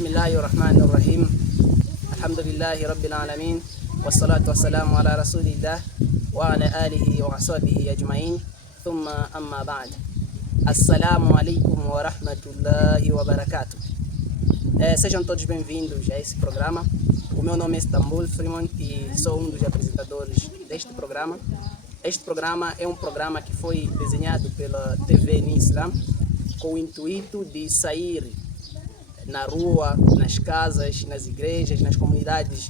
Bismillahirrahmanirrahim. Alhamdulillahi Rabbil Alamin. Wassalatu wassalamu ala Rasulillah wa ala alihi wa ashabihi ajma'in. Thumma amma ba'd. Assalamu alaikum wa rahmatullahi wa barakatuh. Sejam todos bem-vindos a esse programa. O meu nome é Istanbul Fremont e sou um dos apresentadores deste programa. Este programa é um programa que foi desenhado pela TV Nislam com o intuito de sair na rua, nas casas, nas igrejas, nas comunidades,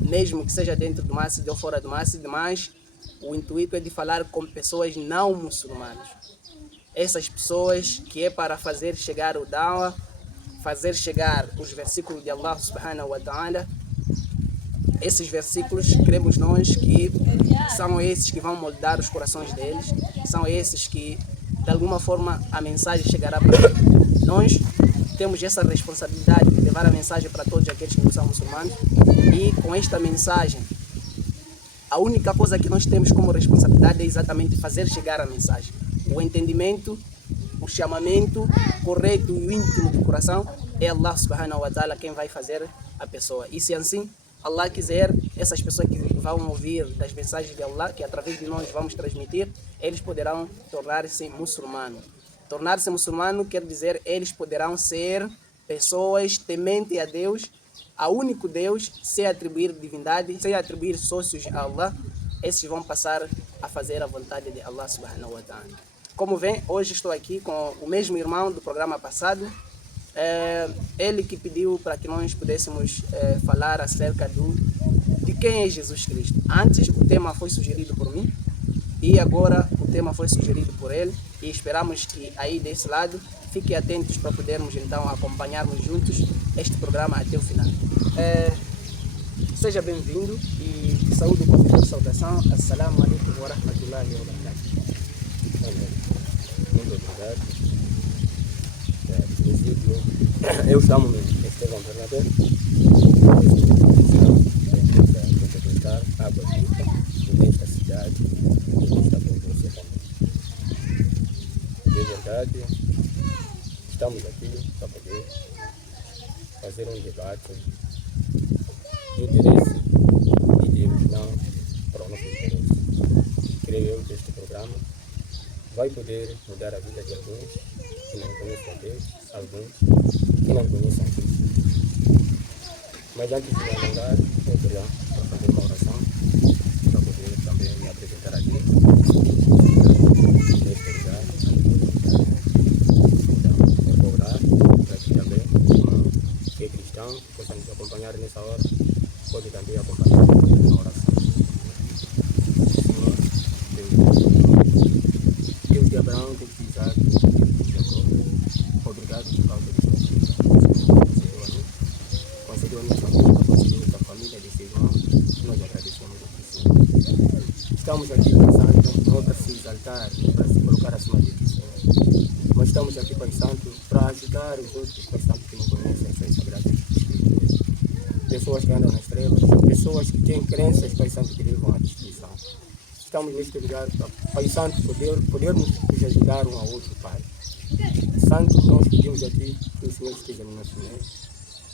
mesmo que seja dentro do Masjid ou fora do Masjid, mas o intuito é de falar com pessoas não muçulmanas. Essas pessoas que é para fazer chegar o Dawah, fazer chegar os versículos de Allah subhanahu wa ta'ala. Esses versículos, cremos nós, que são esses que vão moldar os corações deles, são esses que, de alguma forma, a mensagem chegará para eles. Nós temos essa responsabilidade de levar a mensagem para todos aqueles que não são muçulmanos, e com esta mensagem, a única coisa que nós temos como responsabilidade é exatamente fazer chegar a mensagem. O entendimento, o chamamento correto e o íntimo do coração é Allah subhanahu wa ta'ala quem vai fazer a pessoa. E se assim Allah quiser, essas pessoas que vão ouvir das mensagens de Allah, que através de nós vamos transmitir, eles poderão tornar-se muçulmanos. Tornar-se muçulmano quer dizer eles poderão ser pessoas tementes a Deus, a único Deus, sem atribuir divindade, sem atribuir sócios a Allah. Esses vão passar a fazer a vontade de Allah subhanahu wa ta'ala. Como vem, hoje estou aqui com o mesmo irmão do programa passado. Ele que pediu para que nós pudéssemos falar acerca de quem é Jesus Cristo. Antes o tema foi sugerido por mim e agora o tema foi sugerido por ele, e esperamos que aí desse lado fiquem atentos para podermos então acompanharmos juntos este programa até o final. Seja bem-vindo e saúde com a sua saudação. Assalamu alaikum wa rahmatullahi wa barakatuh. Muito obrigado. Eu chamo-me Estevão Bernabé, para representar a água viva nesta cidade e nesta província também. De verdade, estamos aqui para poder fazer um debate de interesse de Deus, não para o nosso interesse. Creio eu que este programa vai poder mudar a vida de alguns que não conhecem a Deus, alguns que não conhecem Cristo. Mas antes de me alongar, eu queria fazer uma oração para poder também me apresentar a Deus. Neste lugar, então, eu vou orar para que também o irmão que é cristão possa nos acompanhar nessa hora, pode também acompanhar na oração. Senhor, Deus de Abraão, Deus de Isaac, obrigado por causa disso. Concedeu a nossa vida, concedeu a família desse irmão. Nós agradecemos a Senhor. Estamos aqui pensando, não para se exaltar, para se colocar acima de ti, Senhor. Mas estamos aqui pensando para ajudar os outros pensando que não conhecem essas sagradas escrituras. Pessoas que andam nas trevas, pessoas que têm crenças pensando que levam à destruição. Estamos neste lugar pensando podermos nos ajudar um ao outro, Pai. Santo, nós pedimos a Ti que o Senhor esteja no nosso meio.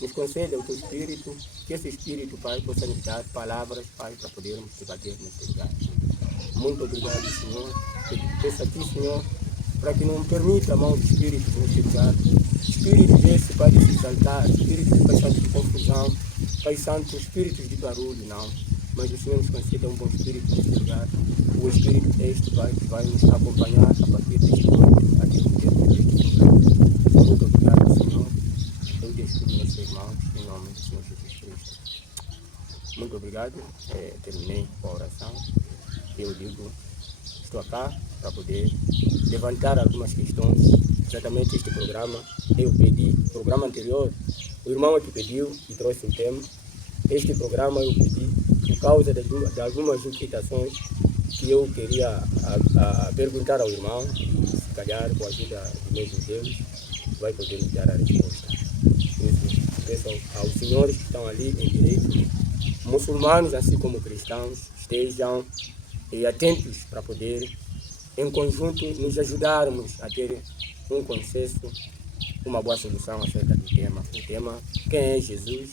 Nos conceda o Teu Espírito, que esse Espírito, Pai, possa nos dar palavras, Pai, para podermos debater neste lugar. Muito obrigado, Senhor. Peço a Ti, Senhor, para que não permita a mão do Espírito neste lugar. Espíritos esse, Pai, de se exaltar, espíritos, Pai Santo, de confusão, Pai Santo, espíritos de barulho, não. Mas o Senhor nos conceda um bom Espírito neste lugar. O Espírito este, Pai, que vai nos acompanhar a partir deste momento, até o tempo deste programa. Muito obrigado, Senhor. Eu descubro nesses irmãos, em nome do Senhor Jesus Cristo. Muito obrigado. Terminei a oração. Eu digo, estou cá para poder levantar algumas questões. Exatamente este programa, eu pedi, o programa anterior, o irmão é que pediu e trouxe o tema. Este programa eu pedi por causa de algumas inquietações que eu queria perguntar ao irmão, e se calhar com a ajuda do mesmo Deus vai poder nos dar a resposta. Peço aos senhores que estão ali em direito, muçulmanos assim como cristãos, estejam atentos para poder em conjunto nos ajudarmos a ter um consenso uma boa solução acerca do tema. O tema, quem é Jesus,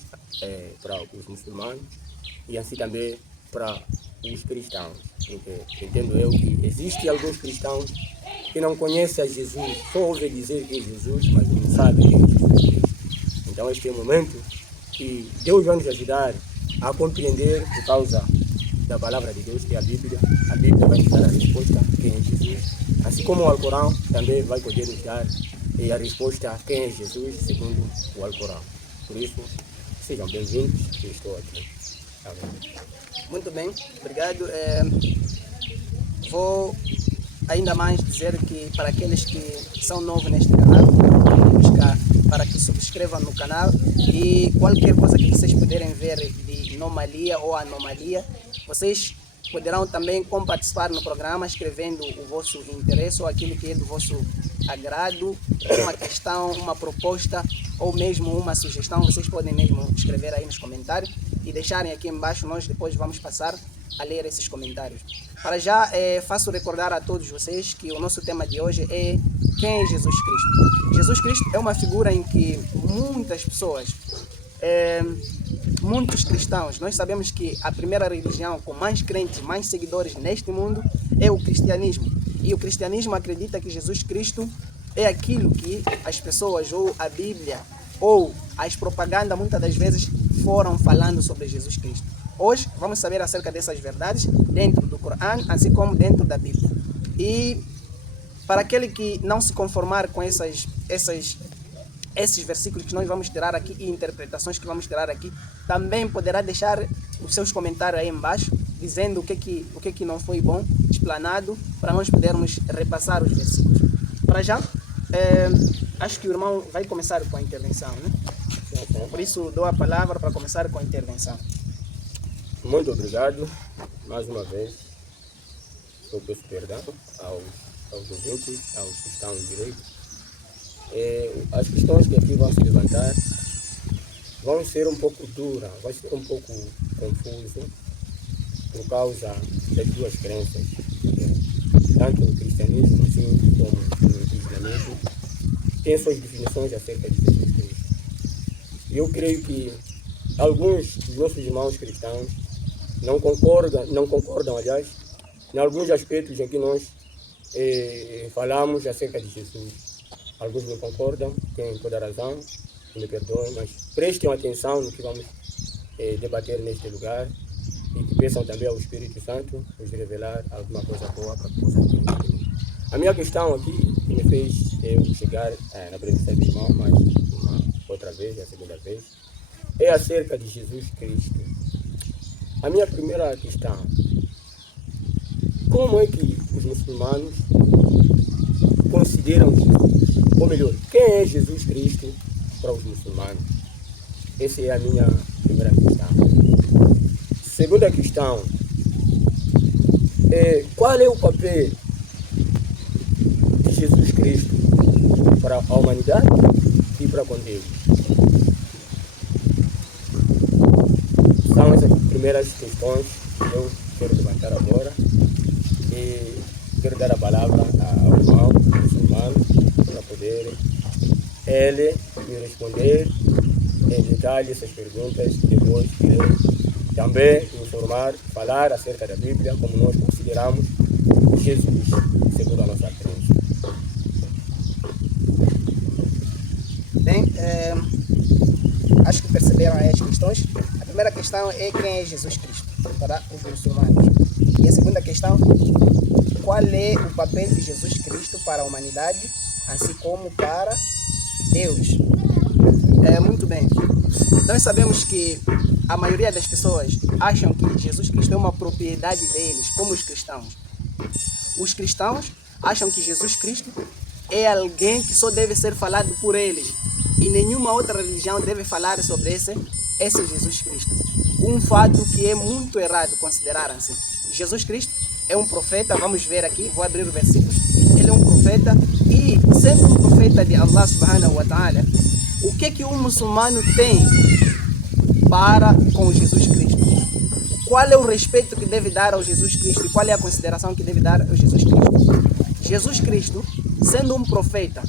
para os muçulmanos e assim também para os cristãos. Porque entendo eu que existem alguns cristãos que não conhecem a Jesus, só ouvem dizer que é Jesus, mas não sabem quem é Jesus Cristo. Então este é o momento que Deus vai nos ajudar a compreender por causa da palavra de Deus, que é a Bíblia. A Bíblia vai nos dar a resposta quem é Jesus, assim como o Alcorão também vai poder nos dar a resposta quem é Jesus segundo o Alcorão. Por isso, sejam bem-vindos, que estou aqui. Amém. Muito bem, obrigado. Vou ainda mais dizer que para aqueles que são novos neste canal, para que subscrevam no canal e qualquer coisa que vocês puderem ver de anomalia ou anomalia, vocês poderão também participar no programa escrevendo o vosso interesse ou aquilo que é do vosso agrado, uma questão, uma proposta ou mesmo uma sugestão. Vocês podem mesmo escrever aí nos comentários e deixarem aqui embaixo, nós depois vamos passar a ler esses comentários. Para já, faço recordar a todos vocês que o nosso tema de hoje é quem é Jesus Cristo. Jesus Cristo é uma figura em que muitas pessoas, muitos cristãos, nós sabemos que a primeira religião com mais crentes, mais seguidores neste mundo é o cristianismo. E o cristianismo acredita que Jesus Cristo é aquilo que as pessoas, ou a Bíblia, ou as propagandas, muitas das vezes foram falando sobre Jesus Cristo. Hoje vamos saber acerca dessas verdades dentro do Corão, assim como dentro da Bíblia. E para aquele que não se conformar com esses versículos que nós vamos tirar aqui e interpretações que vamos tirar aqui, também poderá deixar os seus comentários aí embaixo, dizendo o que não foi bom, explanado, para nós podermos repassar os versículos. Para já, acho que o irmão vai começar com a intervenção, né? Por isso dou a palavra para começar com a intervenção. Muito obrigado, mais uma vez. Eu peço perdão aos ouvintes, aos que estão em direito. As questões que aqui vão se levantar vão ser um pouco duras, vai ser um pouco confuso por causa das duas crenças, tanto o cristianismo assim como o islamismo tem suas definições acerca de Jesus Cristo. E eu creio que alguns dos nossos irmãos cristãos não concordam, aliás, em alguns aspectos em que nós falamos acerca de Jesus. Alguns não concordam, têm toda a razão, me perdoem, mas prestem atenção no que vamos debater neste lugar e que peçam também ao Espírito Santo nos revelar alguma coisa boa para que possamos entender. A minha questão aqui, que me fez eu chegar na presença do irmão mais uma outra vez, a segunda vez, é acerca de Jesus Cristo. A minha primeira questão: como é que os muçulmanos consideram Jesus? Ou melhor, quem é Jesus Cristo para os muçulmanos? Essa é a minha primeira questão. Segunda questão: qual é o papel de Jesus Cristo para a humanidade e para com Deus? São essas primeiras questões que eu quero levantar agora e quero dar a palavra ao irmão muçulmano para poder ele me responder em detalhe essas perguntas. Depois também informar, falar acerca da Bíblia, como nós consideramos Jesus segundo a nossa crença. Bem, acho que perceberam as questões. A primeira questão é quem é Jesus Cristo para os muçulmanos. E a segunda questão, qual é o papel de Jesus Cristo para a humanidade, assim como para Deus. Muito bem. Nós sabemos que a maioria das pessoas acham que Jesus Cristo é uma propriedade deles, como os cristãos. Os cristãos acham que Jesus Cristo é alguém que só deve ser falado por eles e nenhuma outra religião deve falar sobre esse Jesus Cristo. Um fato que é muito errado considerar assim. Jesus Cristo é um profeta, vamos ver aqui, vou abrir o versículo. Ele é um profeta e, sendo um profeta de Allah subhanahu wa ta'ala, o que um muçulmano tem para com Jesus Cristo? Qual é o respeito que deve dar ao Jesus Cristo e qual é a consideração que deve dar ao Jesus Cristo? Jesus Cristo, sendo um profeta,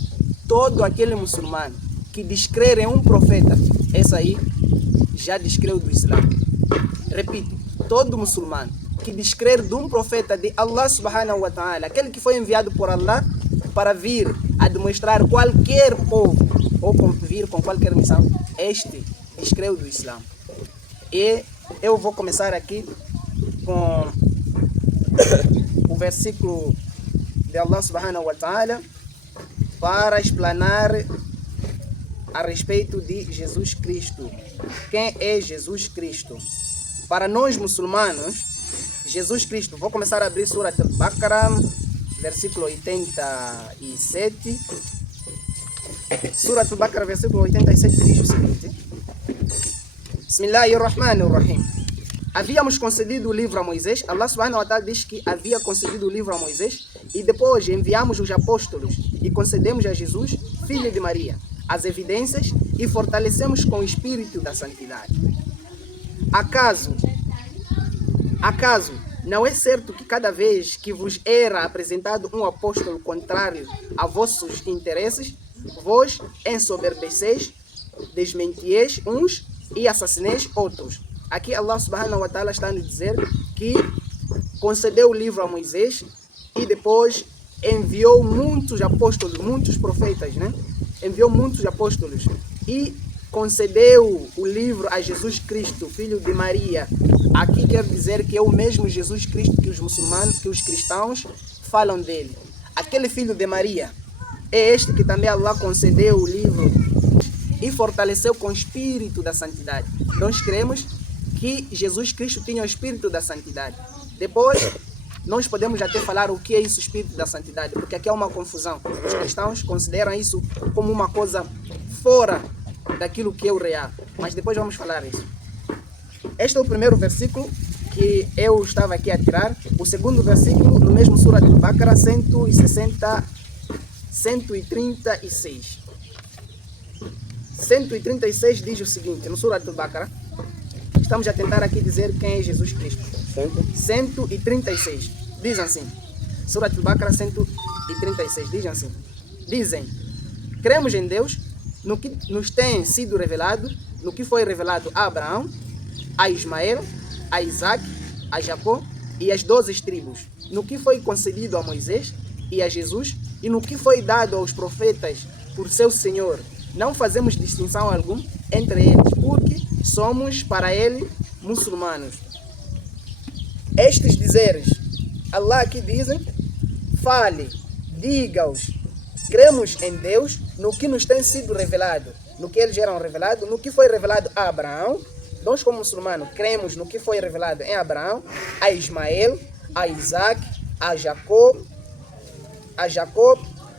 todo aquele muçulmano que descrer em um profeta, esse aí já descreu do Islã. Repito, todo muçulmano que descrer de um profeta de Allah subhanahu wa ta'ala, aquele que foi enviado por Allah para vir a demonstrar qualquer povo ou vir com qualquer missão, este descreu do Islã. E eu vou começar aqui com o versículo de Allah subhanahu wa ta'ala para explanar a respeito de Jesus Cristo. Quem é Jesus Cristo? Para nós muçulmanos, Jesus Cristo, vou começar a abrir Surat al-Baqarah, versículo 87. Surat al-Baqarah, versículo 87 diz o seguinte: Bismillahirrahmanirrahim. Havíamos concedido o livro a Moisés. Allah subhanahu wa ta'ala diz que havia concedido o livro a Moisés e depois enviamos os apóstolos e concedemos a Jesus, filho de Maria, as evidências e fortalecemos com o espírito da santidade. Acaso não é certo que cada vez que vos era apresentado um apóstolo contrário a vossos interesses, vos ensoberbeceis, desmentieis uns e assassineis outros? Aqui Allah subhanahu wa ta'ala está a nos dizer que concedeu o livro a Moisés e depois enviou muitos apóstolos, muitos profetas, né? Enviou muitos apóstolos e concedeu o livro a Jesus Cristo, filho de Maria. Aqui quer dizer que é o mesmo Jesus Cristo que os muçulmanos, que os cristãos falam dele. Aquele filho de Maria é este que também Allah concedeu o livro e fortaleceu com o espírito da santidade. Nós cremos que Jesus Cristo tinha o espírito da santidade. Depois, nós podemos até falar o que é isso, o espírito da santidade, porque aqui é uma confusão. Os cristãos consideram isso como uma coisa fora daquilo que é o real. Mas depois vamos falar isso. Este é o primeiro versículo que eu estava aqui a tirar. O segundo versículo, no mesmo Surat al-Baqarah, 136. 136 diz o seguinte, no Surat al-Baqarah. Estamos a tentar aqui dizer quem é Jesus Cristo. 136. Diz assim. Surat al-Baqarah 136. Dizem, cremos em Deus, no que nos tem sido revelado, no que foi revelado a Abraão, a Ismael, a Isaac, a Jacó e as 12 tribos, no que foi concedido a Moisés e a Jesus e no que foi dado aos profetas por seu Senhor. Não fazemos distinção alguma entre eles, porque somos para ele muçulmanos. Estes dizeres, Allah aqui dizem, fale, diga-os, cremos em Deus no que nos tem sido revelado, no que eles eram revelados, no que foi revelado a Abraão. Nós como muçulmanos cremos no que foi revelado em Abraão, a Ismael, a Isaac, a Jacó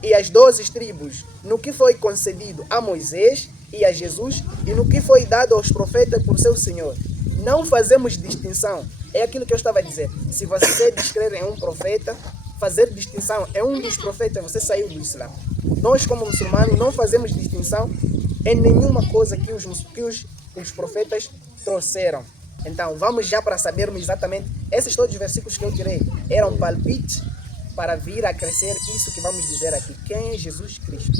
e as 12 tribos, no que foi concedido a Moisés e a Jesus e no que foi dado aos profetas por seu Senhor. Não fazemos distinção. É aquilo que eu estava a dizer. Se você descrer em um profeta, fazer distinção em um dos profetas, você saiu do Islã. Nós como muçulmanos não fazemos distinção em nenhuma coisa que os profetas trouxeram. Então vamos já para sabermos exatamente, esses todos os versículos que eu tirei eram palpites para vir a crescer isso que vamos dizer aqui. Quem é Jesus Cristo?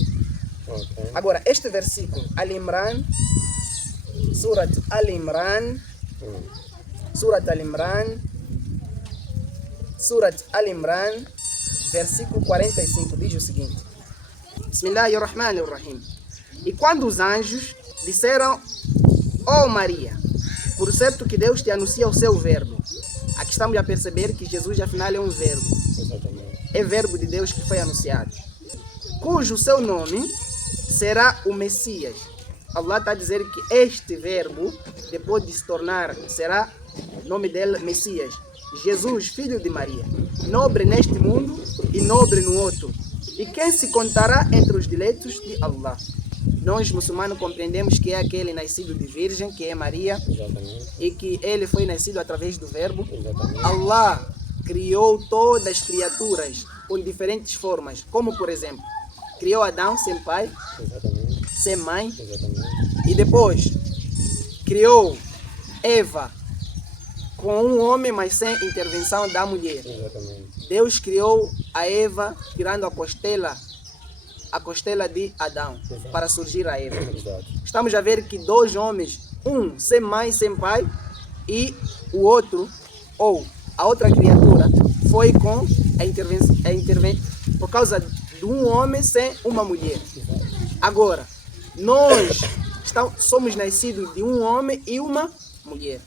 Okay. Agora, este versículo, Al-Imran, Surat Al-Imran, versículo 45, diz o seguinte. Bismillahirrahmanirrahim. E quando os anjos disseram, ó Maria, por certo que Deus te anuncia o seu verbo. Aqui estamos a perceber que Jesus afinal é um verbo. É verbo de Deus que foi anunciado. Cujo seu nome será o Messias. Allah está a dizer que este verbo, depois de se tornar, será o nome dele Messias. Jesus, filho de Maria, nobre neste mundo e nobre no outro. E quem se contará entre os dileitos de Allah? Nós muçulmanos compreendemos que é aquele nascido de virgem, que é Maria. Exatamente. E que ele foi nascido através do verbo. Exatamente. Allah criou todas as criaturas com diferentes formas, como por exemplo, criou Adão sem pai, exatamente, sem mãe, exatamente, e depois criou Eva com um homem, mas sem intervenção da mulher. Exatamente. Deus criou a Eva tirando a costela a costela de Adão, Exato. para surgir a Eva. Exato. Estamos a ver que dois homens, um sem mãe, sem pai, e o outro, ou a outra criatura, foi com a intervenção por causa de um homem sem uma mulher. Agora, nós somos nascidos de um homem e uma mulher.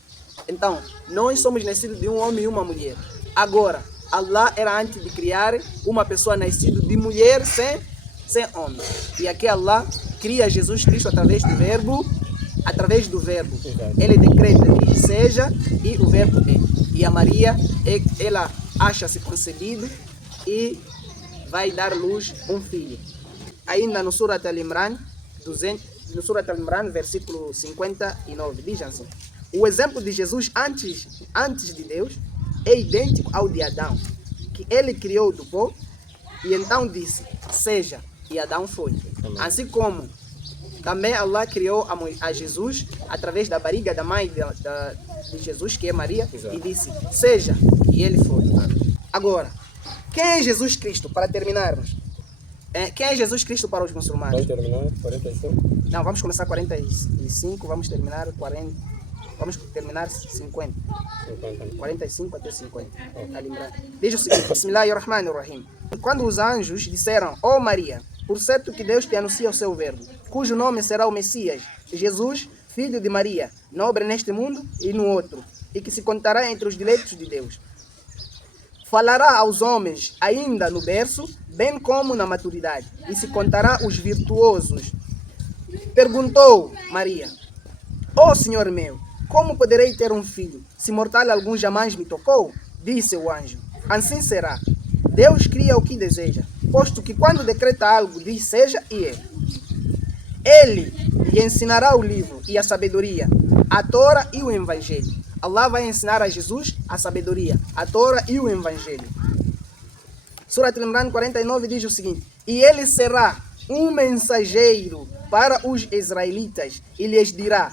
Então, nós somos nascidos de um homem e uma mulher. Agora, Allah era antes de criar uma pessoa nascida de mulher sem homem. E aqui Allah cria Jesus Cristo através do verbo. Ele decreta que seja e o verbo é. E a Maria, ela acha-se concebida e vai dar luz um filho. Ainda no Surat Al-Imran, versículo 59, diz assim: o exemplo de Jesus antes de Deus é idêntico ao de Adão, que ele criou do pó e então disse, seja, e Adão foi. Assim como também Allah criou a Jesus através da barriga da mãe de Jesus, que é Maria, e disse, seja, e ele foi. Agora, quem é Jesus Cristo, para terminarmos? Quem é Jesus Cristo para os muçulmanos? Vai terminar 45? Não, vamos começar 45, vamos terminar 40, vamos terminar 50. 45 até 50. Diz o seguinte, Bismillahirrahmanirrahim. Quando os anjos disseram, ó Maria, por certo que Deus te anuncia o seu verbo, cujo nome será o Messias, Jesus, filho de Maria, nobre neste mundo e no outro, e que se contará entre os dileitos de Deus. Falará aos homens ainda no berço, bem como na maturidade, e se contará os virtuosos. Perguntou Maria, ó Senhor meu, como poderei ter um filho, se mortal algum jamais me tocou? Disse o anjo, assim será. Deus cria o que deseja, posto que quando decreta algo, diz seja e é. Ele lhe ensinará o livro e a sabedoria, a Torá e o Evangelho. Allah vai ensinar a Jesus a sabedoria, a Torá e o Evangelho. Surat Al-Imran 49 diz o seguinte, e ele será um mensageiro para os israelitas e lhes dirá,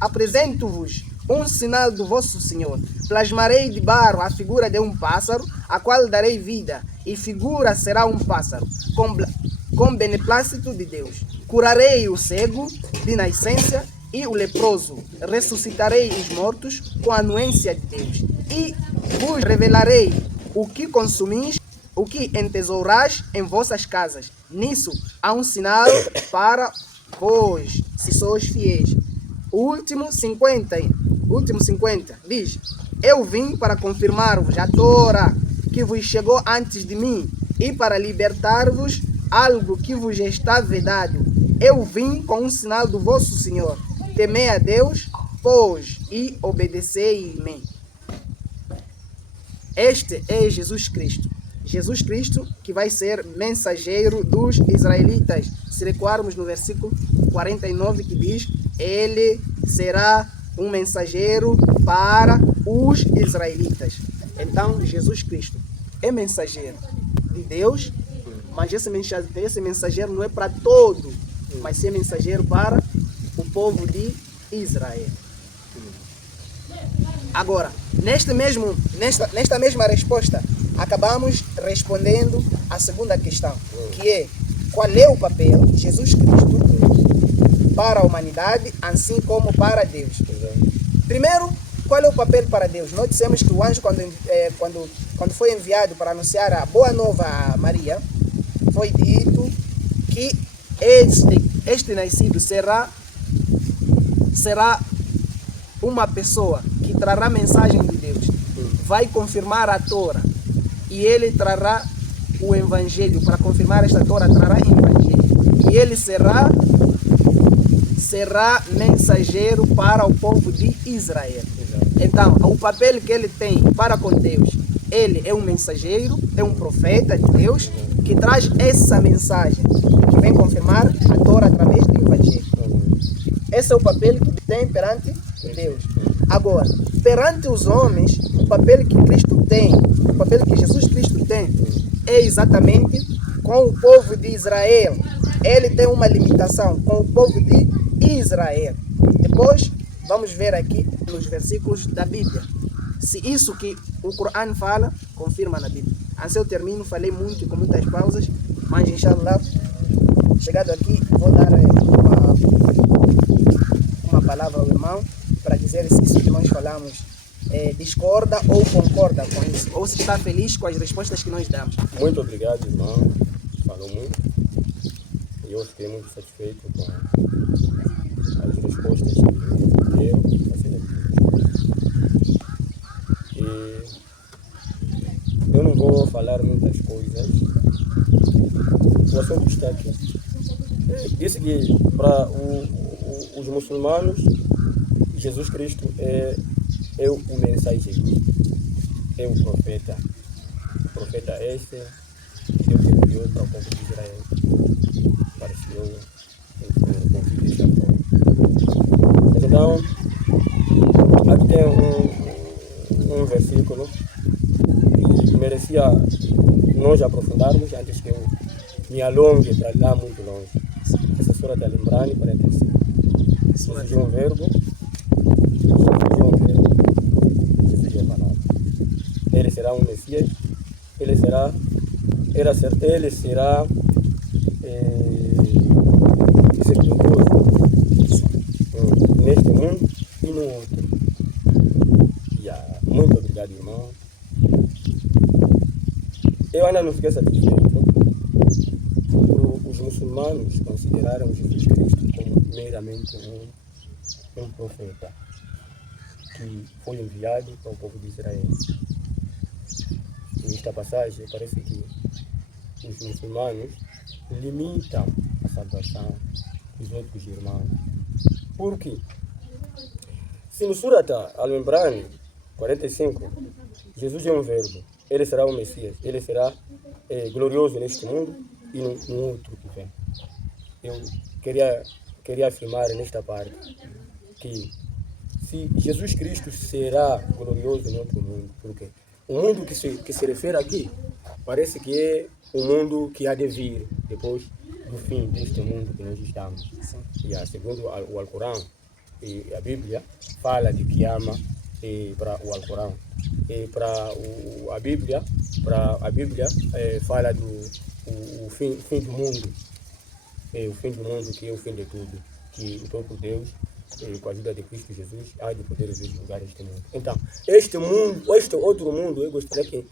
apresento-vos um sinal do vosso Senhor. Plasmarei de barro a figura de um pássaro, a qual darei vida, e figura será um pássaro, com beneplácito de Deus. Curarei o cego de nascença e o leproso, ressuscitarei os mortos com a anuência de Deus, e vos revelarei o que consumis, o que entesourais em vossas casas. Nisso há um sinal para vós, se sois fiéis. O último 50 diz, eu vim para confirmar-vos a Torá que vos chegou antes de mim e para libertar-vos algo que vos está vedado. Eu vim com um sinal do vosso Senhor. Temei a Deus, pois, e obedecei-me. Este é Jesus Cristo. Jesus Cristo que vai ser mensageiro dos israelitas. Se recuarmos no versículo 49 que diz, ele será um mensageiro para os israelitas. Então, Jesus Cristo é mensageiro de Deus, mas esse mensageiro não é para todo, mas é mensageiro para o povo de Israel. Agora, nesta mesma resposta, acabamos respondendo a segunda questão, que é, qual é o papel de Jesus Cristo para a humanidade, assim como para Deus? Primeiro, qual é o papel para Deus? Nós dissemos que o anjo, quando foi enviado para anunciar a boa nova a Maria, foi dito que este nascido será uma pessoa que trará mensagem de Deus, vai confirmar a Torá, e ele trará o Evangelho. Para confirmar esta Torá, trará o Evangelho, e ele será mensageiro para o povo de Israel. Então, o papel que ele tem para com Deus, ele é um mensageiro, é um profeta de Deus, que traz essa mensagem, que vem confirmar a Torá através do Evangelho. Esse é o papel que tem perante Deus. Agora, perante os homens, o papel que Cristo tem, o papel que Jesus Cristo tem, é exatamente com o povo de Israel. Ele tem uma limitação com o povo de Israel. Depois, vamos ver aqui nos versículos da Bíblia, se isso que o Corão fala, confirma na Bíblia. Assim eu termino, falei muito, com muitas pausas, Mas, inshallah, chegado aqui, vou dar uma palavra ao irmão para dizer se isso que nós falamos discorda ou concorda com isso, ou se está feliz com as respostas que nós damos. Muito obrigado, irmão. Falou muito. E eu fiquei muito satisfeito com as respostas que ele deu acerca disso. E eu não vou falar muitas coisas. O assunto está aqui. Disse que para os muçulmanos, Jesus Cristo é o mensageiro, é o profeta. O profeta este, Deus enviou para o povo de Israel. Pareceu um convite desta forma. Então, aqui tem um versículo que merecia nós aprofundarmos antes que eu me alongue para lá muito longe. Essa Sura de Al-Imran 45. Jesus é um verbo. Jesus é a palavra. Ele será um Messias. Ele será neste mundo e no outro. Muito obrigado, irmão. Eu ainda não fiquei satisfeito. Os muçulmanos consideraram Jesus Cristo como meramente um profeta que foi enviado para o povo de Israel. Nesta passagem parece que os muçulmanos limitam a salvação dos outros irmãos. Por quê? Se no Surat Al-Imran 45, Jesus é um verbo, ele será o Messias, ele será glorioso neste mundo e no outro que vem. Eu queria afirmar nesta parte que se Jesus Cristo será glorioso no outro mundo, porque o mundo que se refere aqui parece que é o mundo que há de vir depois do fim deste mundo que nós estamos. E segundo o Alcorão e a Bíblia fala de Qiyama para o Alcorão. E para a Bíblia fala do fim do mundo. O fim do mundo que é o fim de tudo. Que o próprio Deus, com a ajuda de Cristo Jesus, há de poder julgar este mundo. Então, este outro mundo, eu gostaria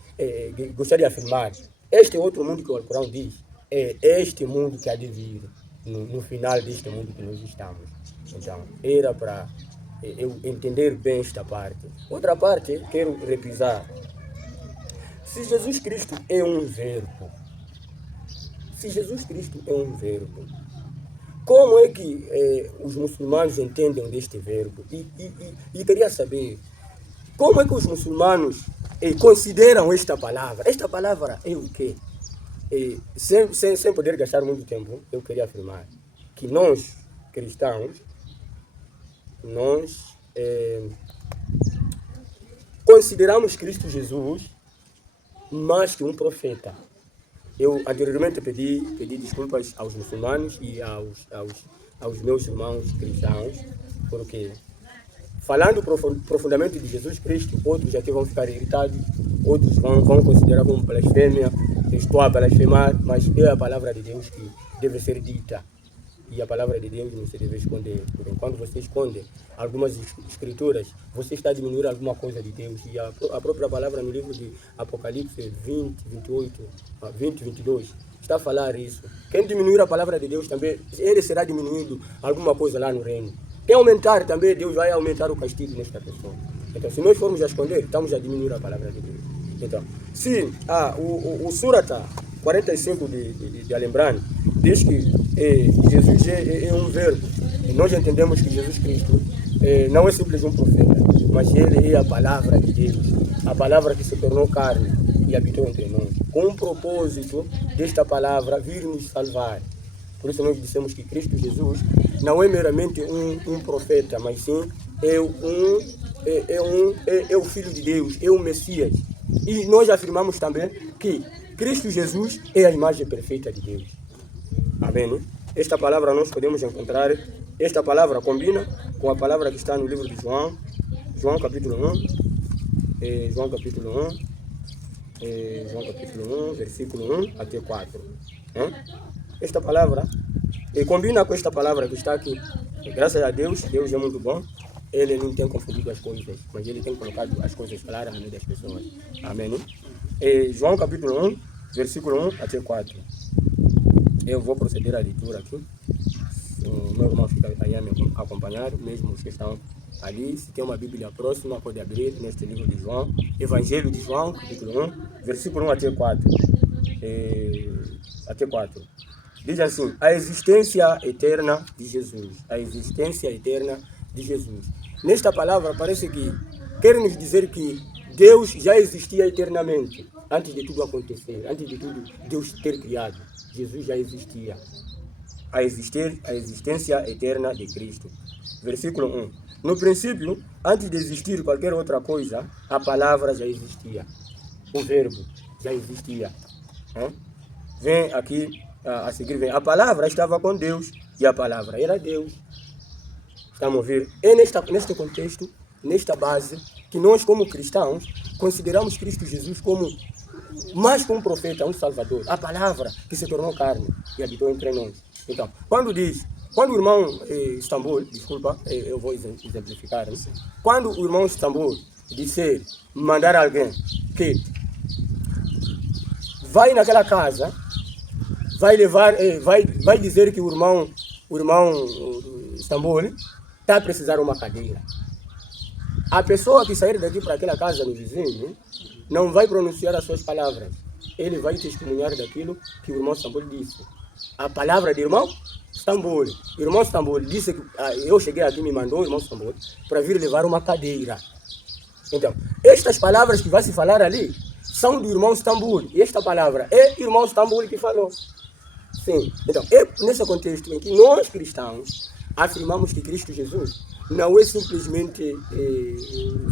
de afirmar, este outro mundo que o Alcorão diz, é este mundo que há de vir no final deste mundo que nós estamos. Então, era para eu entender bem esta parte. Outra parte, quero reprisar. Se Jesus Cristo é um verbo, como é que os muçulmanos entendem deste verbo? E queria saber, como é que os muçulmanos consideram esta palavra? Esta palavra é o quê? Sem poder gastar muito tempo, eu queria afirmar que nós, cristãos, consideramos Cristo Jesus mais que um profeta. Eu anteriormente pedi desculpas aos muçulmanos e aos meus irmãos cristãos, porque falando profundamente de Jesus Cristo, outros aqui vão ficar irritados, outros vão considerar como blasfêmia, estou a blasfemar, mas é a palavra de Deus que deve ser dita. E a palavra de Deus não se deve esconder. Porque quando você esconde algumas escrituras, você está diminuindo alguma coisa de Deus. E a própria palavra no livro de Apocalipse 20, 22, está a falar isso. Quem diminuir a palavra de Deus também, ele será diminuído alguma coisa lá no reino. Quem aumentar também, Deus vai aumentar o castigo nesta pessoa. Então, se nós formos a esconder, estamos a diminuir a palavra de Deus. Então, se o Surat 45 de Al-Imran diz que Jesus é um verbo, e nós entendemos que Jesus Cristo não é simplesmente um profeta, mas ele é a palavra de Deus, a palavra que se tornou carne e habitou entre nós, com o propósito desta palavra vir nos salvar. Por isso nós dissemos que Cristo Jesus não é meramente um profeta, mas sim é o Filho de Deus, é o Messias. E nós afirmamos também que Cristo Jesus é a imagem perfeita de Deus. Amém? Esta palavra nós podemos encontrar, esta palavra combina com a palavra que está no livro de João capítulo 1, João capítulo 1, versículo 1 até 4. Esta palavra combina com esta palavra que está aqui. Graças a Deus, Deus é muito bom. Ele não tem confundido as coisas, mas Ele tem colocado as coisas claras no meio das pessoas. Amém? João capítulo 1, versículo 1 até 4. Eu vou proceder à leitura aqui. O meu irmão fica aí a me acompanhar, mesmo os que estão ali. Se tem uma Bíblia próxima, pode abrir neste livro de João. Evangelho de João, capítulo 1, versículo 1 até 4. Até 4. Diz assim: a existência eterna de Jesus. A existência eterna de Jesus. Nesta palavra parece que quer nos dizer que Deus já existia eternamente, antes de tudo acontecer, antes de tudo Deus ter criado. Jesus já existia. A existência eterna de Cristo. Versículo 1. No princípio, antes de existir qualquer outra coisa, a palavra já existia. O verbo já existia. Vem aqui, a seguir vem. A palavra estava com Deus e a palavra era Deus. Estamos a ver? É neste contexto, nesta base, que nós como cristãos consideramos Cristo Jesus como mais que um profeta, um salvador. A palavra que se tornou carne e habitou entre nós. Então, quando o irmão Istambul, desculpa, eu vou exemplificar, né? Quando o irmão Istambul disser, mandar alguém que vai naquela casa, vai dizer que o irmão Istambul está a precisar de uma cadeira. A pessoa que sair daqui para aquela casa no vizinho não vai pronunciar as suas palavras. Ele vai testemunhar daquilo que o irmão Istambul disse. A palavra do irmão Istambul. O irmão Istambul disse que eu cheguei aqui, me mandou o irmão Istambul para vir levar uma cadeira. Então, estas palavras que vai se falar ali são do irmão Istambul. E esta palavra é o irmão Istambul que falou. Sim. Então, é nesse contexto em que nós cristãos afirmamos que Cristo Jesus não é simplesmente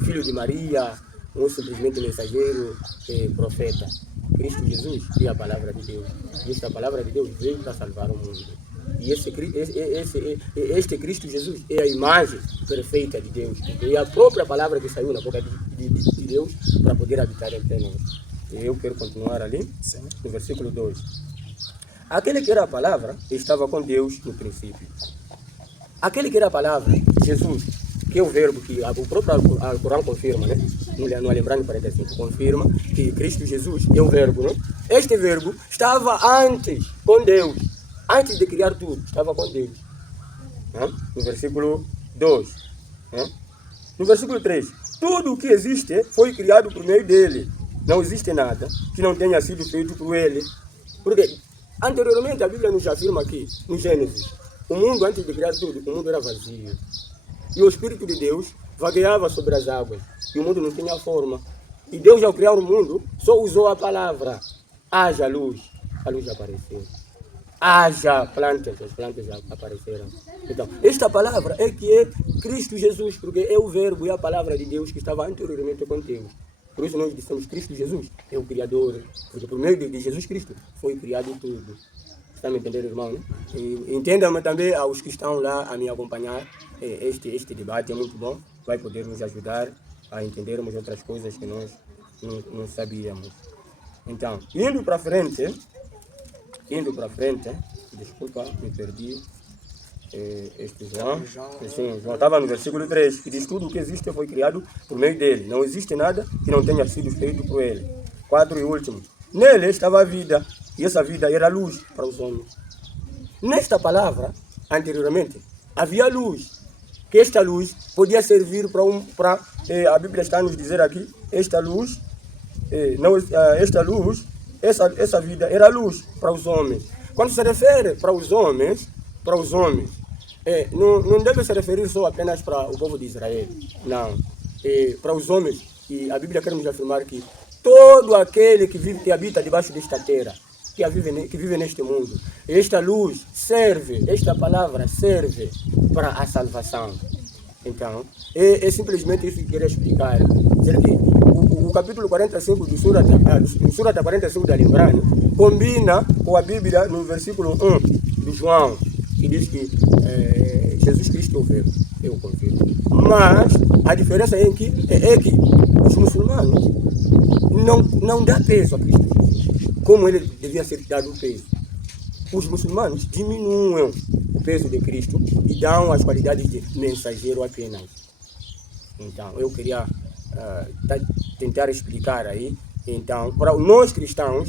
filho de Maria, não é simplesmente mensageiro, profeta. Cristo Jesus é a palavra de Deus. E esta palavra de Deus veio para salvar o mundo. E este Cristo Jesus é a imagem perfeita de Deus. É a própria palavra que saiu na boca de Deus para poder habitar entre nós. Eu quero continuar ali, no versículo 2. Aquele que era a palavra estava com Deus no princípio. Aquele que era a palavra, Jesus, que é o verbo que o próprio Alcorão confirma, né? No Alebrando 45, confirma que Cristo Jesus é o verbo, né? Este verbo estava antes com Deus, antes de criar tudo, estava com Deus. No versículo 2. No versículo 3, tudo o que existe foi criado por meio dele. Não existe nada que não tenha sido feito por ele. Porque anteriormente a Bíblia nos afirma que, no Gênesis, o mundo, antes de criar tudo, o mundo era vazio. E o Espírito de Deus vagueava sobre as águas. E o mundo não tinha forma. E Deus, ao criar o mundo, só usou a palavra. Haja luz. A luz apareceu. Haja plantas. As plantas apareceram. Então, esta palavra é que é Cristo Jesus. Porque é o verbo e a palavra de Deus que estava anteriormente com Deus. Por isso nós dissemos Cristo Jesus é o Criador. Porque por meio de Jesus Cristo foi criado tudo. Está me entendendo, irmão? Né? E entendam também aos que estão lá a me acompanhar. Este debate é muito bom. Vai poder nos ajudar a entendermos outras coisas que nós não sabíamos. Então, indo para frente, desculpa, me perdi. Este João estava no versículo 3, que diz: tudo o que existe foi criado por meio dele. Não existe nada que não tenha sido feito por ele. 4 e último. Nele estava a vida, e essa vida era luz para os homens. Nesta palavra, anteriormente, havia luz. Que esta luz podia servir para a Bíblia está a nos dizer aqui, essa vida era luz para os homens. Quando se refere para os homens, não deve se referir só apenas para o povo de Israel. Não. Para os homens, e a Bíblia quer nos afirmar que todo aquele que habita debaixo desta terra, que vive neste mundo, esta luz serve, esta palavra serve para a salvação. Então, é simplesmente isso que eu queria explicar. Dizer que o capítulo 45 do Surah 45 da Lembrando combina com a Bíblia no versículo 1 de João, que diz que Jesus Cristo é o verbo. Eu confirmo. Mas a diferença é que os muçulmanos não dão peso a Cristo Jesus, como ele devia ser dado peso. os muçulmanos diminuem o peso de Cristo e dão as qualidades de mensageiro apenas. Então, eu queria tentar explicar aí. Então, para nós cristãos,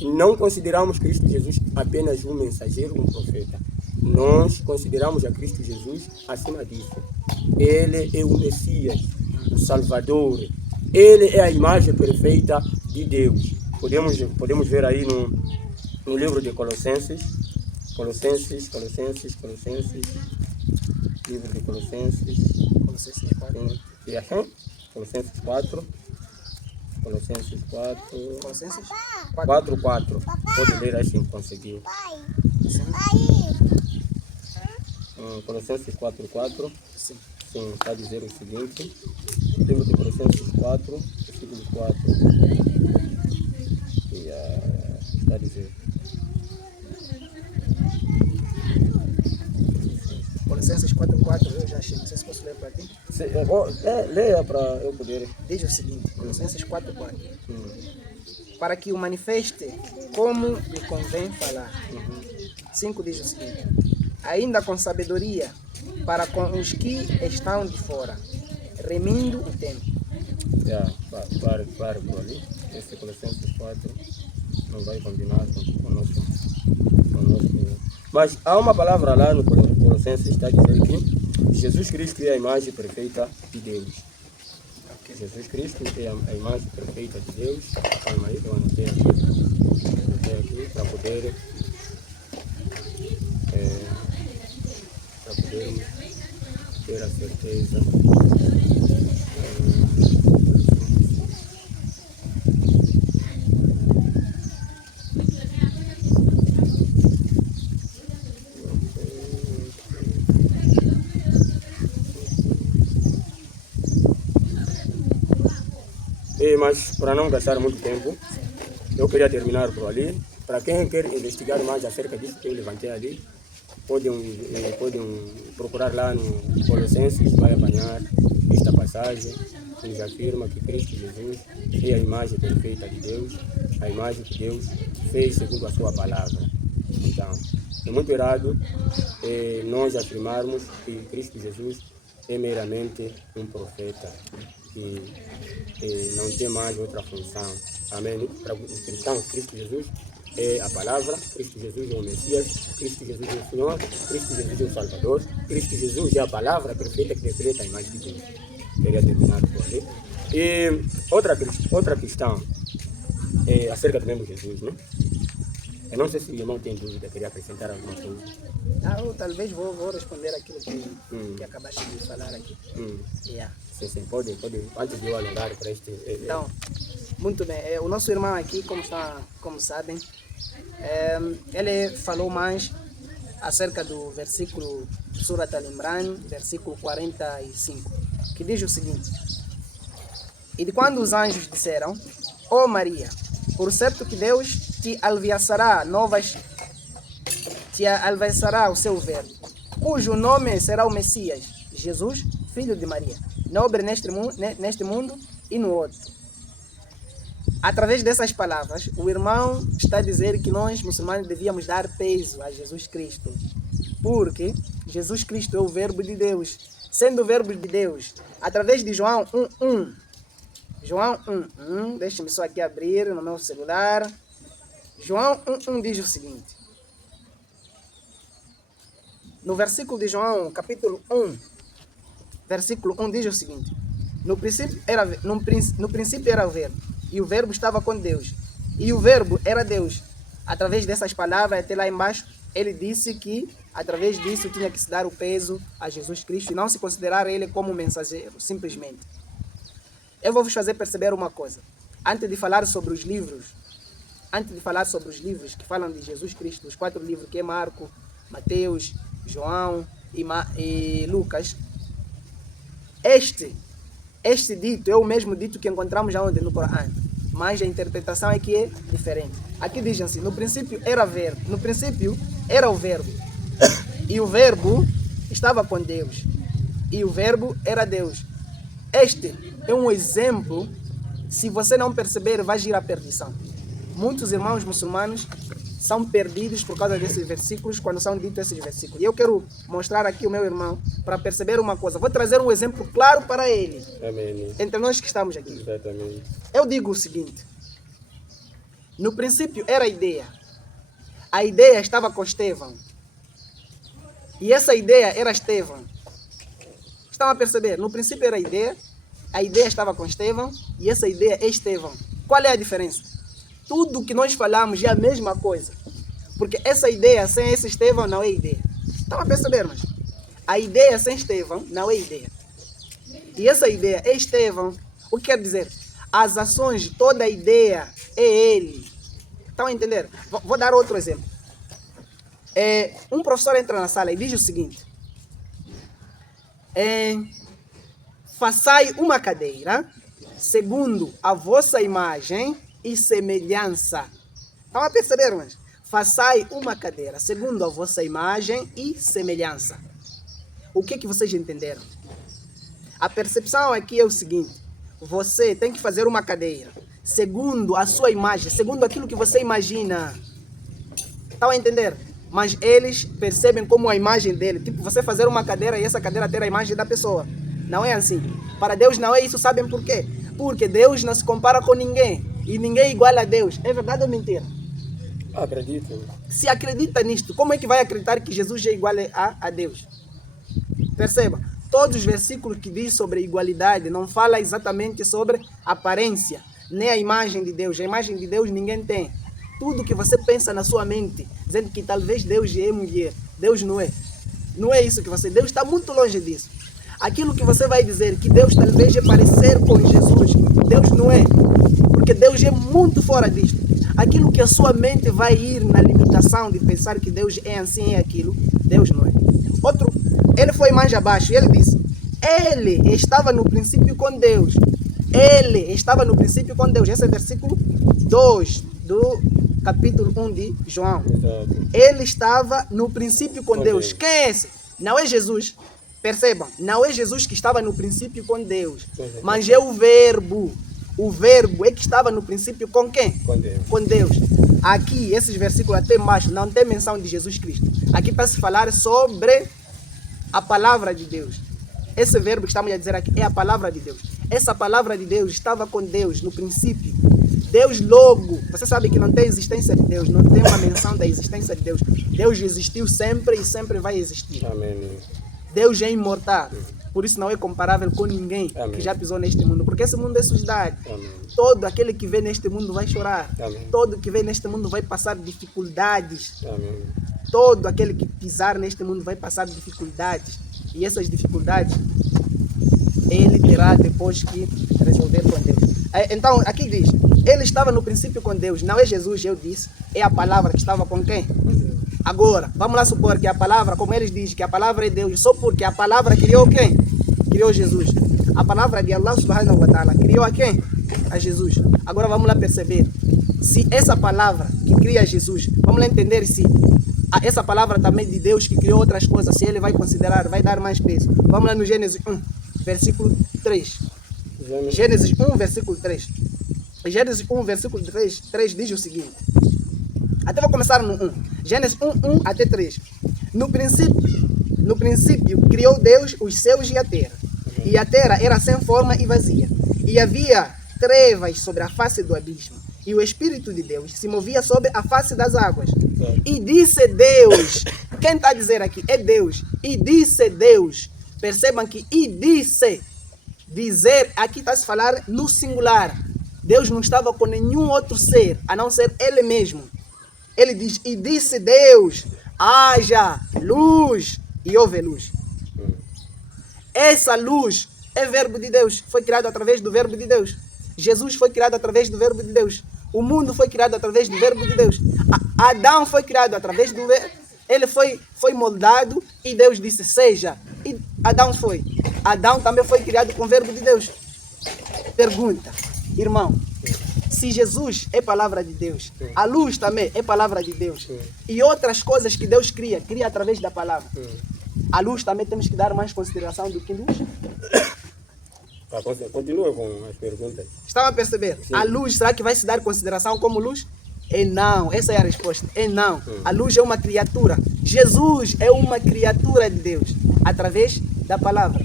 não consideramos Cristo Jesus apenas um mensageiro, um profeta. Nós consideramos a Cristo Jesus acima disso. Ele é o Messias, o Salvador. Ele é a imagem perfeita de Deus. Podemos ver aí no livro de Colossenses. Livro de Colossenses 4. Colossenses 4. Colossenses 4. Colossenses 4. Pode ler aí se conseguir. Colossenses 4. Sim. Sim, está a dizer o seguinte. Livro de Colossenses 4, versículo 4. Está a dizer. Colossenses 4:4, eu já achei. Não sei se posso ler para ti. Leia para eu poder. Diz o seguinte, Colossenses 4:4. Para que o manifeste como lhe convém falar. 5 diz o seguinte: ainda com sabedoria para com os que estão de fora, remindo o tempo. Para por ali. Esse Colossenses 4 não vai combinar conosco. Mas há uma palavra lá no Colossenses, está dizendo que Jesus Cristo é a imagem perfeita de Deus. Okay. Jesus Cristo é a imagem perfeita de Deus. Calma aí, eu anotei aqui para poder ter a certeza. Mas para não gastar muito tempo, eu queria terminar por ali. Para quem quer investigar mais acerca disso que eu levantei ali, podem procurar lá no Colossenses, vai apanhar esta passagem que nos afirma que Cristo Jesus é a imagem perfeita de Deus, a imagem que Deus fez segundo a sua palavra. Então, é muito errado nós afirmarmos que Cristo Jesus é meramente um profeta e não tem mais outra função. Amém? Para os cristãos, Cristo Jesus é a palavra, Cristo Jesus é o Messias, Cristo Jesus é o Senhor, Cristo Jesus é o Salvador, Cristo Jesus é a palavra perfeita que reflete a imagem de Deus. Queria terminar por ali. E outra questão é acerca do mesmo Jesus, né? Eu não sei se o irmão tem dúvida, queria acrescentar alguma coisa. Eu talvez vou responder aquilo que acabaste de falar aqui. Sim, pode, antes de eu alongar para este... Então, muito bem, o nosso irmão aqui, como sabem, ele falou mais acerca do versículo Surat Al-Imran, versículo 45, que diz o seguinte: e de quando os anjos disseram, ó Maria, por certo que Deus te alviçará o seu verbo, cujo nome será o Messias, Jesus, filho de Maria, nobre neste mundo e no outro. Através dessas palavras, o irmão está a dizer que nós, muçulmanos, devíamos dar peso a Jesus Cristo, porque Jesus Cristo é o verbo de Deus. Sendo o verbo de Deus, através de João 1:1, João 1:1, deixe-me só aqui abrir no meu celular. João 1:1 diz o seguinte. No versículo de João, capítulo 1, versículo 1 diz o seguinte: no princípio era o verbo, e o verbo estava com Deus, e o verbo era Deus. Através dessas palavras, até lá embaixo, ele disse que, através disso, tinha que se dar o peso a Jesus Cristo e não se considerar ele como mensageiro, simplesmente. Eu vou vos fazer perceber uma coisa. Antes de falar sobre os livros que falam de Jesus Cristo, os 4 livros que é Marco, Mateus, João e Lucas, este dito é o mesmo dito que encontramos onde? No Corão, mas a interpretação é que é diferente. Aqui diz assim: no princípio era o verbo, e o verbo estava com Deus, e o verbo era Deus. Este é um exemplo, se você não perceber, vai ir à perdição. Muitos irmãos muçulmanos são perdidos por causa desses versículos, quando são ditos esses versículos. E eu quero mostrar aqui o meu irmão para perceber uma coisa. Vou trazer um exemplo claro para ele. Amém. Entre nós que estamos aqui. Exatamente. Eu digo o seguinte. No princípio era a ideia. A ideia estava com Estevão. E essa ideia era Estevão. Estão a perceber? No princípio era a ideia estava com Estevão e essa ideia é Estevão. Qual é a diferença? Tudo que nós falamos é a mesma coisa. Porque essa ideia sem esse Estevão não é ideia. Estão a perceber, mas a ideia sem Estevão não é ideia. E essa ideia é Estevão. O que quer dizer? As ações de toda a ideia é ele. Estão a entender? Vou dar outro exemplo. Um professor entra na sala e diz o seguinte. Façai uma cadeira segundo a vossa imagem e semelhança. Estão a perceber, mas? Façai uma cadeira segundo a vossa imagem e semelhança. O que vocês entenderam? A percepção aqui é o seguinte. Você tem que fazer uma cadeira segundo a sua imagem, segundo aquilo que você imagina. Estão a entender? Mas eles percebem como a imagem dele. Tipo, você fazer uma cadeira e essa cadeira ter a imagem da pessoa. Não é assim. Para Deus não é isso. Sabem por quê? Porque Deus não se compara com ninguém. E ninguém é igual a Deus. É verdade ou mentira? Acredito. Se acredita nisto, como é que vai acreditar que Jesus é igual a Deus? Perceba. Todos os versículos que diz sobre igualdade não fala exatamente sobre aparência. Nem a imagem de Deus. A imagem de Deus ninguém tem. Tudo que você pensa na sua mente, dizendo que talvez Deus é mulher, Deus não é. Não é isso que você... Deus está muito longe disso. Aquilo que você vai dizer que Deus talvez é parecer com Jesus, Deus não é. Porque Deus é muito fora disto. Aquilo que a sua mente vai ir na limitação de pensar que Deus é assim, é aquilo, Deus não é. Outro, ele foi mais abaixo e ele disse, ele estava no princípio com Deus. Ele estava no princípio com Deus. Esse é versículo 2 do capítulo 1 de João. Exato. Ele estava no princípio com Deus. Quem é esse? Não é Jesus. Percebam, não é Jesus que estava no princípio com Deus, mas é o Verbo. O Verbo é que estava no princípio com quem? Com Deus. Com Deus. Aqui, esses versículos até embaixo, não tem menção de Jesus Cristo. Aqui está se falar sobre a palavra de Deus. Esse verbo que estamos a dizer aqui é a palavra de Deus. Essa palavra de Deus estava com Deus no princípio. Deus logo, você sabe que não tem existência de Deus, não tem uma menção da existência de Deus. Deus existiu sempre e sempre vai existir. Amém. Deus é imortal, por isso não é comparável com ninguém. Amém. Que já pisou neste mundo, porque esse mundo é sujidade. Amém. Todo aquele que vê neste mundo vai chorar. Amém. Todo que vê neste mundo vai passar dificuldades. Amém. Todo aquele que pisar neste mundo vai passar dificuldades. E essas dificuldades ele terá depois que resolver com Deus. Então, aqui diz, ele estava no princípio com Deus. Não é Jesus, eu disse, é a palavra que estava com quem? Agora, vamos lá supor que a palavra, como eles dizem, que a palavra é Deus, só porque a palavra criou quem? Criou Jesus. A palavra de Allah subhanahu wa ta'ala criou a quem? A Jesus. Agora vamos lá perceber, se essa palavra que cria Jesus, vamos lá entender se essa palavra também de Deus que criou outras coisas, se ele vai considerar, vai dar mais peso. Vamos lá no Gênesis 1, versículo 3. Gênesis 1, versículo 3. Gênesis 1, versículo 3 diz o seguinte. Até vou começar no 1. Gênesis 1, 1 até 3. No princípio criou Deus os céus e a terra. E a terra era sem forma e vazia. E havia trevas sobre a face do abismo. E o Espírito de Deus se movia sobre a face das águas. E disse Deus. Quem está a dizer aqui? É Deus. E disse Deus. Percebam que e disse. Dizer, aqui está se falar no singular. Deus não estava com nenhum outro ser, a não ser Ele mesmo. Ele diz, e disse Deus, haja luz, e houve luz. Essa luz é verbo de Deus, foi criado através do verbo de Deus. Jesus foi criado através do verbo de Deus. O mundo foi criado através do verbo de Deus. Adão foi criado através do verbo. Ele foi moldado e Deus disse, seja. E Adão foi. Adão também foi criado com o verbo de Deus. Pergunta, irmão, se Jesus é palavra de Deus, a luz também é palavra de Deus, e outras coisas que Deus cria através da palavra, a luz também temos que dar mais consideração do que luz? Continua com as perguntas. Estava a perceber? Sim. A luz, será que vai se dar consideração como luz? É não. Essa é a resposta. É não. A luz é uma criatura. Jesus é uma criatura de Deus através da palavra.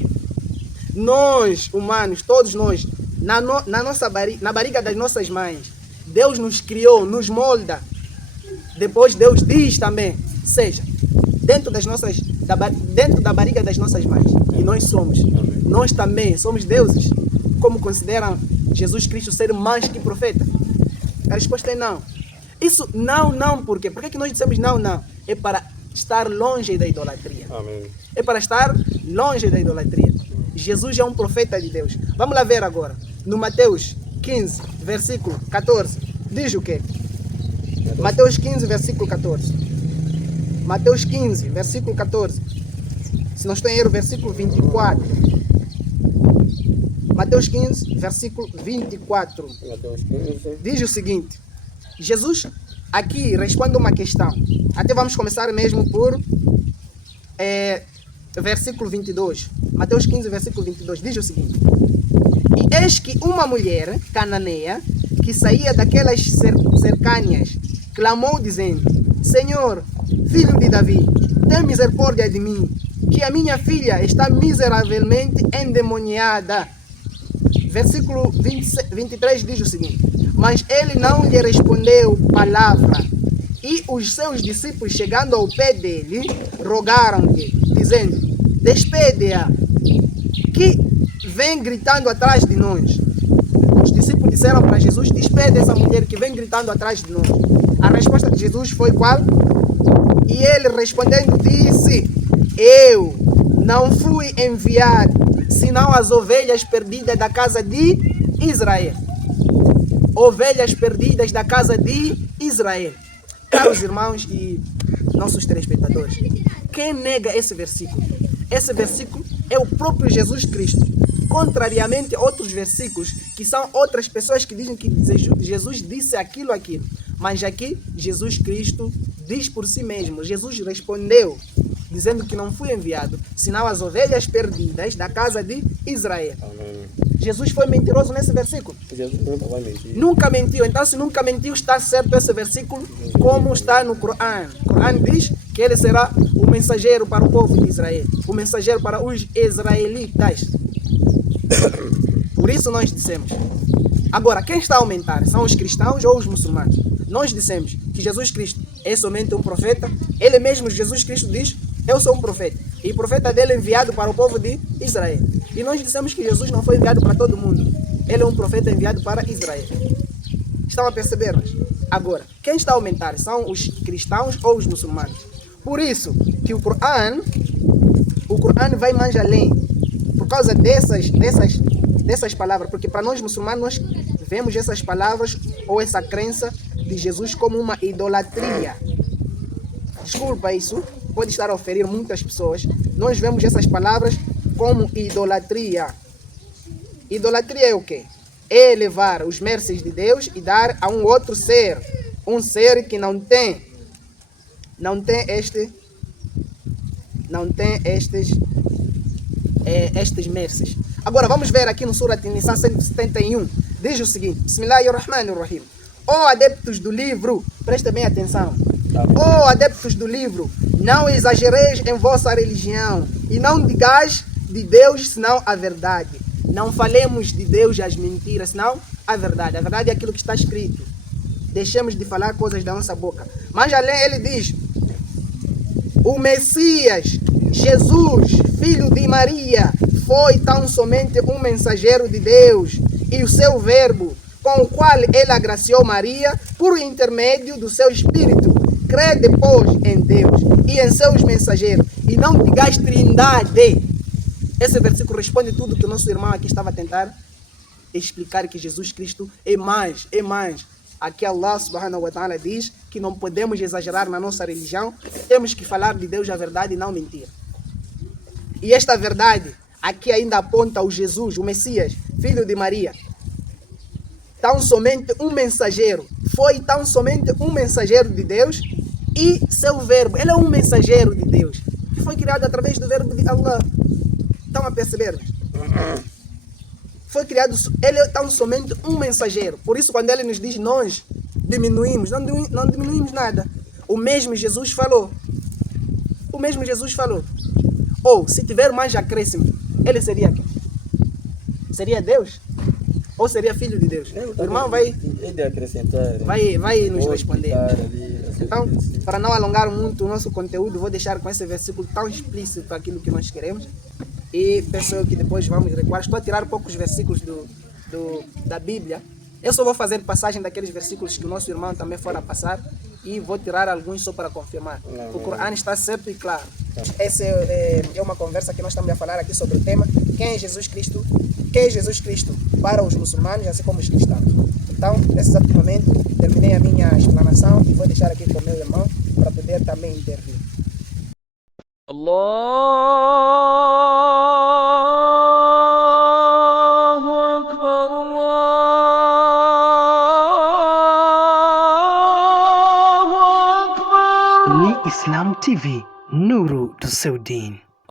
Nós, humanos, todos nós, na barriga das nossas mães, Deus nos criou, nos molda. Depois Deus diz também, seja, dentro da barriga das nossas mães, e nós somos. Nós também somos deuses. Como consideram Jesus Cristo ser mais que profeta? A resposta é não. Isso não, por quê? Por que nós dissemos não? É para estar longe da idolatria. Amém. É para estar longe da idolatria. Jesus é um profeta de Deus. Vamos lá ver agora. No Mateus 15, versículo 14. Diz o quê? Mateus 15, versículo 14. Mateus 15, versículo 14. Se não estou em erro, versículo 24. Mateus 15, versículo 24. Mateus 15. Diz o seguinte. Jesus aqui responde uma questão. Até vamos começar mesmo por versículo 22. Mateus 15, versículo 22. Diz o seguinte. E eis que uma mulher cananeia que saía daquelas cercânias clamou dizendo: Senhor, filho de Davi, tem misericórdia de mim, que a minha filha está miseravelmente endemoniada. Versículo 23 diz o seguinte: Mas ele não lhe respondeu palavra. E os seus discípulos, chegando ao pé dele, rogaram-lhe, dizendo: Despede-a, que vem gritando atrás de nós. Os discípulos disseram para Jesus: Despede essa mulher que vem gritando atrás de nós. A resposta de Jesus foi qual? E ele respondendo disse: Eu não fui enviado, senão as ovelhas perdidas da casa de Israel. Ovelhas perdidas da casa de Israel. Caros irmãos e nossos telespectadores, quem nega esse versículo? Esse versículo é o próprio Jesus Cristo. Contrariamente a outros versículos, que são outras pessoas que dizem que Jesus disse aquilo. Mas aqui, Jesus Cristo diz por si mesmo. Jesus respondeu, dizendo que não foi enviado, senão as ovelhas perdidas da casa de Israel. Amém. Jesus foi mentiroso nesse versículo? Jesus nunca vai mentir. Nunca mentiu. Então, se nunca mentiu, está certo esse versículo, como está no Corão. O Corão diz que ele será o mensageiro para o povo de Israel, o mensageiro para os israelitas. Por isso nós dissemos. Agora, quem está a aumentar? São os cristãos ou os muçulmanos? Nós dissemos que Jesus Cristo é somente um profeta. Ele mesmo, Jesus Cristo, diz: Eu sou um profeta. E o profeta dele é enviado para o povo de Israel. E nós dissemos que Jesus não foi enviado para todo mundo. Ele é um profeta enviado para Israel. Estão a perceber-nos? Agora, quem está a aumentar? São os cristãos ou os muçulmanos? Por isso que o Corão vai mais além. Por causa dessas palavras. Porque para nós muçulmanos, nós vemos essas palavras ou essa crença de Jesus como uma idolatria. Desculpa isso. Pode estar a oferir muitas pessoas. Nós vemos essas palavras como idolatria. Idolatria é o quê? É elevar os mercês de Deus e dar a um outro ser. Um ser que não tem estes mercês. Agora vamos ver aqui no Surat An-Nisa 171. Diz o seguinte: Bismillahirrahmanirrahim. Ó adeptos do livro, presta bem atenção. Ó adeptos do livro, não exagereis em vossa religião e não digais de Deus senão a verdade. Não falemos de Deus as mentiras, senão a verdade. A verdade é aquilo que está escrito. Deixemos de falar coisas da nossa boca. Mas além ele diz: o Messias, Jesus, filho de Maria, foi tão somente um mensageiro de Deus e o seu verbo, com o qual ele agraciou Maria por intermédio do seu Espírito. Crede, pois, em Deus e em seus mensageiros, e não digais trindade. Esse versículo responde tudo que o nosso irmão aqui estava a tentar explicar, que Jesus Cristo é mais. Aqui Allah subhanahu wa ta'ala diz que não podemos exagerar na nossa religião, temos que falar de Deus a verdade e não mentir. E esta verdade aqui ainda aponta ao Jesus, o Messias, filho de Maria. Tão somente um mensageiro, foi tão somente um mensageiro de Deus e seu verbo. Ele é um mensageiro de Deus, que foi criado através do verbo de Allah. Estão a perceber? Foi criado, ele é tão somente um mensageiro. Por isso, quando ele nos diz nós diminuímos? Não diminuímos nada. O mesmo Jesus falou. Ou, se tiver mais acréscimo, ele seria quem? Seria Deus? Ou seria filho de Deus? O irmão vai nos responder. Então, para não alongar muito o nosso conteúdo, vou deixar com esse versículo tão explícito aquilo que nós queremos. E penso eu que depois vamos recuar. Estou a tirar poucos versículos da Bíblia. Eu só vou fazer passagem daqueles versículos que o nosso irmão também fora passar. E vou tirar alguns só para confirmar. O Corão está certo e claro. Essa é uma conversa que nós estamos a falar aqui sobre o tema: quem é Jesus Cristo? Quem é Jesus Cristo para os muçulmanos, assim como os cristãos? Então, nesse exato momento, terminei a minha explanação e vou deixar aqui com o meu irmão para poder também intervir. Allahu Akbar, Allahu Akbar. Ni Islam TV, nuru do seu din.